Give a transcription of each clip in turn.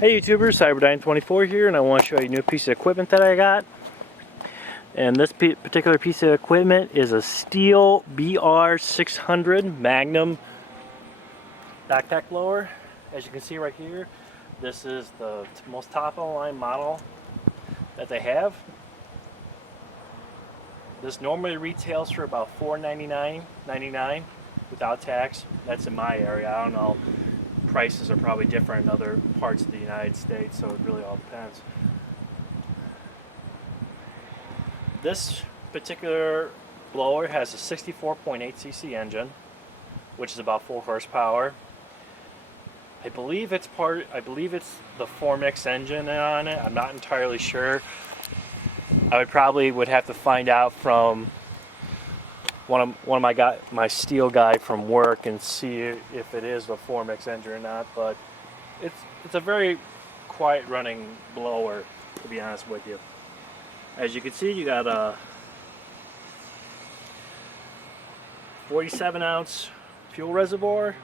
Hey YouTubers, Cyberdyne24 here, and I want to show you a new piece of equipment that I got. And this particular piece of equipment is a Stihl BR600 Magnum backpack blower. As you can see right here, this is the most top of the line model that they have. This normally retails for about $499.99 without tax. That's in my area. I don't know. Prices are probably different in other parts of the United States, so it really all depends. This particular blower has a 64.8 cc engine, which is about 4 horsepower. I believe it's the Formix engine on it. I'm not entirely sure. I would have to find out from one of my Stihl guy from work and see if it is the Formix engine or not. But it's a very quiet running blower, to be honest with you. As you can see, you got a 47-ounce fuel reservoir,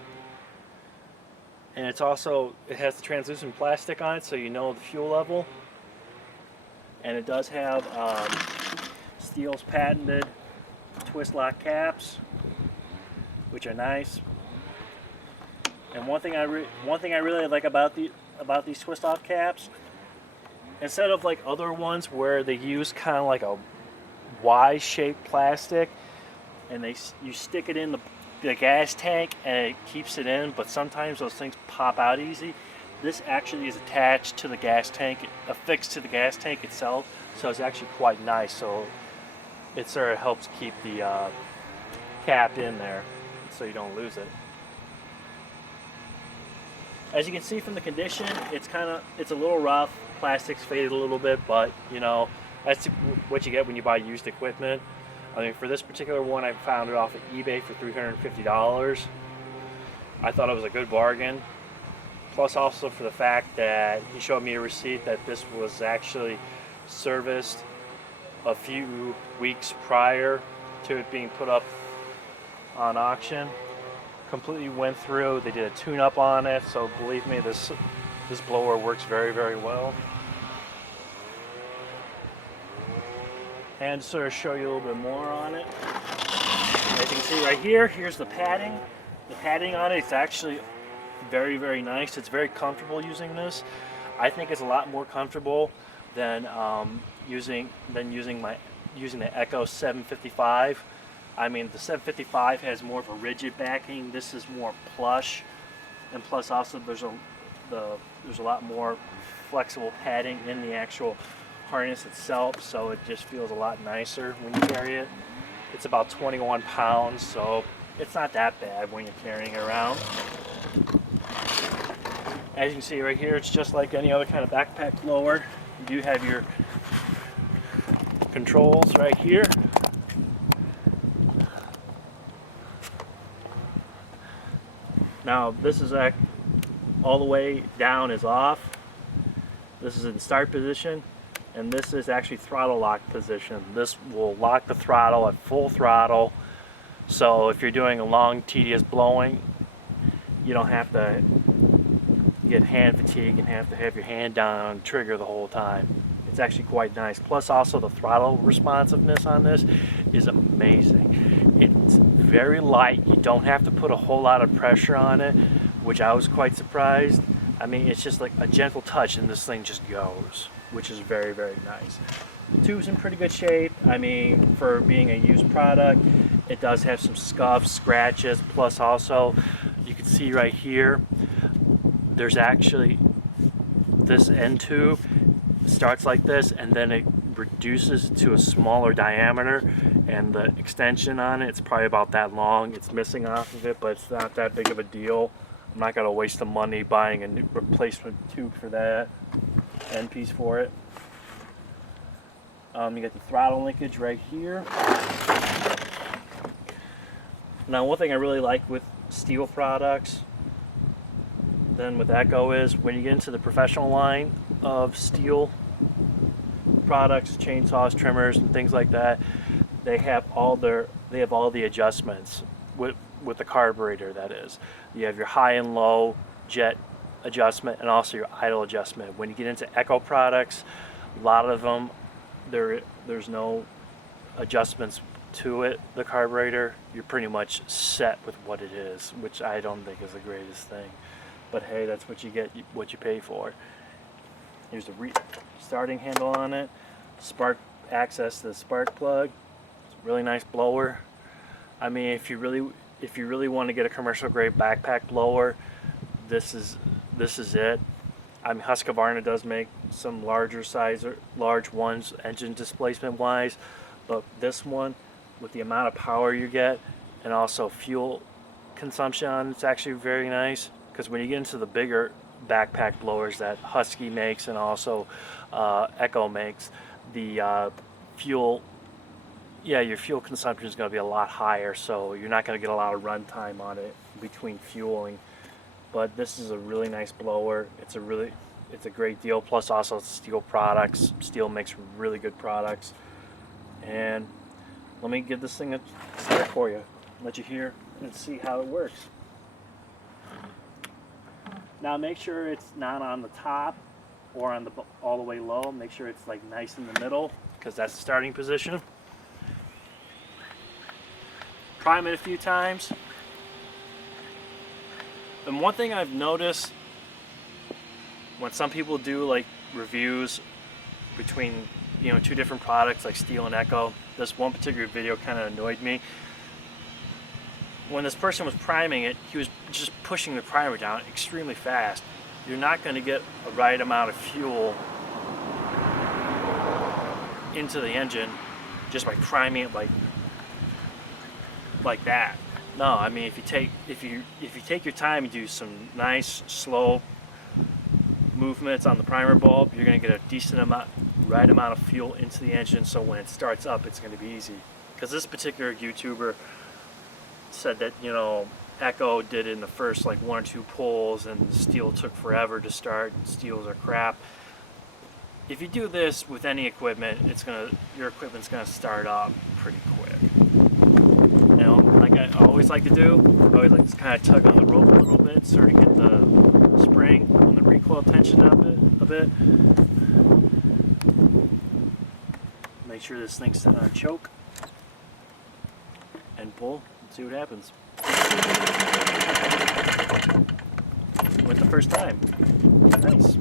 and it has the translucent plastic on it, so you know the fuel level. And it does have Stihl's patented twist lock caps, which are nice. And one thing I really like about these twist lock caps, instead of like other ones where they use kind of like a Y-shaped plastic, and you stick it in the gas tank and it keeps it in, but sometimes those things pop out easy. This actually is attached to the gas tank, affixed to the gas tank itself, so it's actually quite nice. So it sort of helps keep the cap in there so you don't lose it. As you can see from the condition, it's a little rough. Plastic's faded a little bit, but you know, that's what you get when you buy used equipment. I mean, for this particular one, I found it off of eBay for $350. I thought it was a good bargain. Plus also for the fact that he showed me a receipt that this was actually serviced a few weeks prior to it being put up on auction. Completely went through. They did a tune-up on it, so believe me, this blower works very, very well. And to sort of show you a little bit more on it, as you can see right here, here's the padding. The padding on it is actually very, very nice. It's very comfortable using this. I think it's a lot more comfortable than using the Echo 755. I mean, the 755 has more of a rigid backing. This is more plush, and plus also there's a lot more flexible padding in the actual harness itself, so it just feels a lot nicer when you carry it. It's about 21 pounds, so it's not that bad when you're carrying it around. As you can see right here, it's just like any other kind of backpack blower. You do have your controls right here. Now this is all the way down is off. This is in start position, and this is actually throttle lock position. This will lock the throttle at full throttle, so if you're doing a long, tedious blowing, you don't have to get hand fatigue and have to have your hand down on the trigger the whole time. It's actually quite nice. Plus also the throttle responsiveness on this is amazing. It's very light. You don't have to put a whole lot of pressure on it, which I was quite surprised. I mean, it's just like a gentle touch and this thing just goes, which is very, very nice. The tube's in pretty good shape. I mean, for being a used product, it does have some scuffs, scratches, plus also you can see right here, there's actually this end tube starts like this, and then it reduces to a smaller diameter, and the extension on it's probably about that long. It's missing off of it, but it's not that big of a deal. I'm not going to waste the money buying a new replacement tube for that end piece for it. You got the throttle linkage right here. Now, one thing I really like with Stihl products than with Echo is when you get into the professional line of Stihl products, chainsaws, trimmers, and things like that, they have all the adjustments with the carburetor. That is, you have your high and low jet adjustment and also your idle adjustment. When you get into Echo products, a lot of them, there's no adjustments to it, the carburetor. You're pretty much set with what it is, which I don't think is the greatest thing. But hey, that's what you get, what you pay for. Here's the starting handle on it. Spark access to the spark plug. It's a really nice blower. I mean, if you really want to get a commercial grade backpack blower, this is it. I mean, Husqvarna does make some large ones engine displacement wise, but this one, with the amount of power you get and also fuel consumption on it's actually very nice. Because when you get into the bigger backpack blowers that Husky makes and also Echo makes, the fuel, your fuel consumption is going to be a lot higher, so you're not going to get a lot of run time on it between fueling. But this is a really nice blower. It's a great deal. Plus also Stihl products. Stihl makes really good products. And let me give this thing a start for you. Let you hear and see how it works. Now make sure it's not on the top or on the all the way low. Make sure it's like nice in the middle, because that's the starting position. Prime it a few times. And one thing I've noticed when some people do like reviews between two different products like Stihl and Echo, this one particular video kind of annoyed me. When this person was priming it, he was just pushing the primer down extremely fast. You're not going to get a right amount of fuel into the engine just by priming it like that. No, I mean if you take your time and do some nice slow movements on the primer bulb, you're going to get a decent right amount of fuel into the engine, so when it starts up it's going to be easy. Because this particular YouTuber said that Echo did it in the first like 1 or 2 pulls, and Stihl took forever to start, and Stihls are crap. If you do this with any equipment, your equipment's gonna start up pretty quick. Like I always like to do, I always like to kind of tug on the rope a little bit, sort of get the spring and the recoil tension up a bit. Make sure this thing's set on a choke, and pull. See what happens. Went the first time. Nice.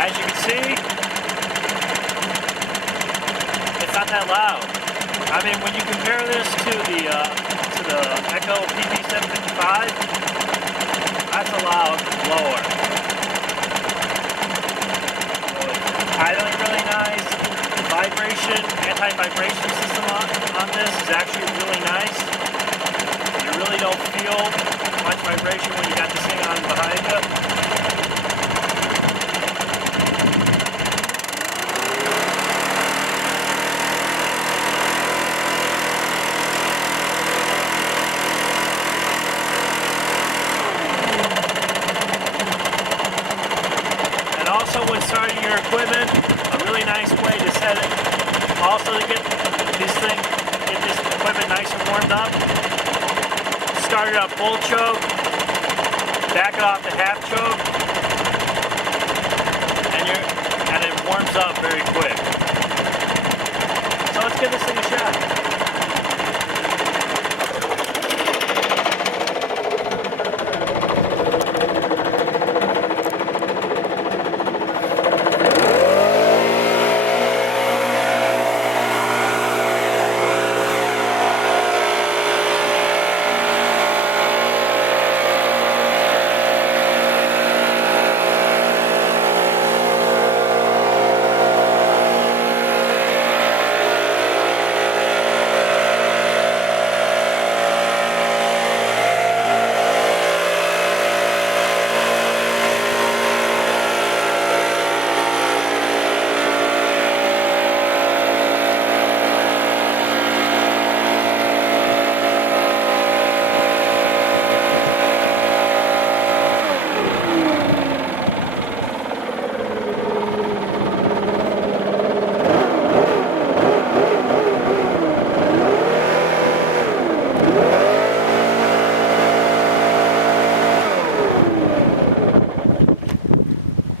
As you can see, it's not that loud. I mean, when you compare this to the Echo PP755, that's a loud blower. Idling really nice. The vibration, anti-vibration system on this is actually really nice. You really don't feel much vibration when you got this thing on behind you. When starting your equipment, a really nice way to set it, also to get this equipment nice and warmed up. Start it up full choke, back it off to half choke, and it warms up very quick. So let's give this thing a shot.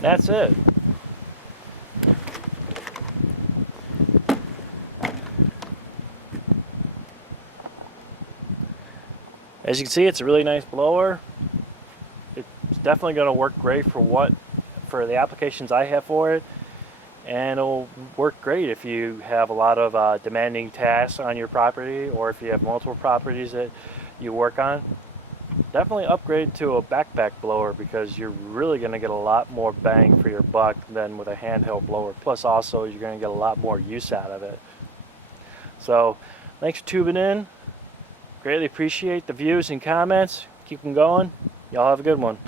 that's it. As you can see, it's a really nice blower. It's definitely going to work great for the applications I have for it, and it'll work great if you have a lot of demanding tasks on your property, or if you have multiple properties that you work on. Definitely upgrade to a backpack blower, because you're really going to get a lot more bang for your buck than with a handheld blower. Plus also you're going to get a lot more use out of it. So thanks for tuning in. Greatly appreciate the views and comments. Keep them going. Y'all have a good one.